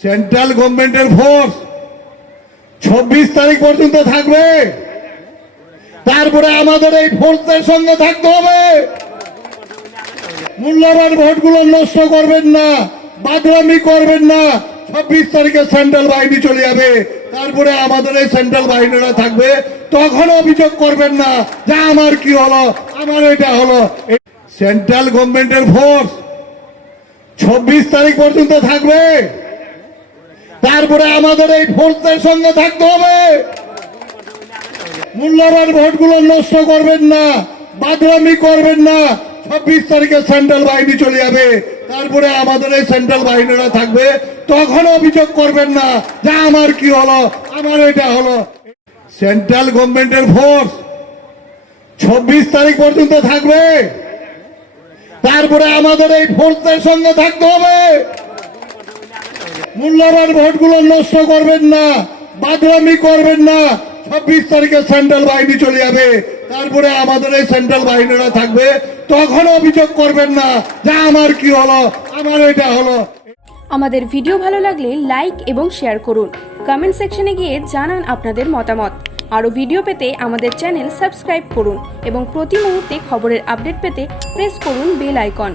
Central গভর্নমেন্টের force চব্বিশ তারিখ পর্যন্ত থাকবে। তারপরে আমাদের এই ফোর্সদের সঙ্গে থাকতে হবে। মূল্যবান ভোটগুলো নষ্ট করবেন না বাদরামি করবেন না। ছাব্বিশ তারিখে সেন্ট্রাল বাহিনী চলে যাবে। তারপরে আমাদের এই সেন্ট্রাল বাহিনীরা থাকবে। তখন অভিযোগ করবেন না যে আমার কি হলো, আমার এটা হলো। সেন্ট্রাল গভর্নমেন্টের ফোর্স চব্বিশ তারিখ পর্যন্ত থাকবে। তারপরে আমাদের এই ফোর্সদের সঙ্গে থাকতে হবে। মূল্যবান ভোটগুলো নষ্ট করবেন না বাদরামি করবেন না। ছাব্বিশ তারিখে সেন্ট্রাল বাহিনী চলে যাবে। তারপরে আমাদের এই সেন্ট্রাল বাহিনীরা থাকবে। তখন অভিযোগ করবেন না যে আমার কি হলো, আমার এটা হলো। সেন্ট্রাল গভর্নমেন্টের ফোর্স চব্বিশ তারিখ পর্যন্ত থাকবে। তারপরে আমাদের এই ফোর্সদের সঙ্গে থাকতে হবে। মূল্যবান ভোটগুলো নষ্ট করবেন না, বাদরামি করবেন না। ছাব্বিশ তারিখে সেন্ট্রাল বাহিনী চলে যাবে, তারপরে আমাদের এই সেন্ট্রাল বাহিনীরা থাকবে। তখন অভিযোগ করবেন না যে আমার কি হলো, আমার এটা হলো। আমাদের ভিডিও ভালো লাগলে লাইক এবং শেয়ার করুন। কমেন্ট সেকশনে গিয়ে জানান আপনাদের মতামত। আরও ভিডিও পেতে আমাদের চ্যানেল সাবস্ক্রাইব করুন এবং প্রতি মুহূর্তে খবরের আপডেট পেতে প্রেস করুন বেল আইকন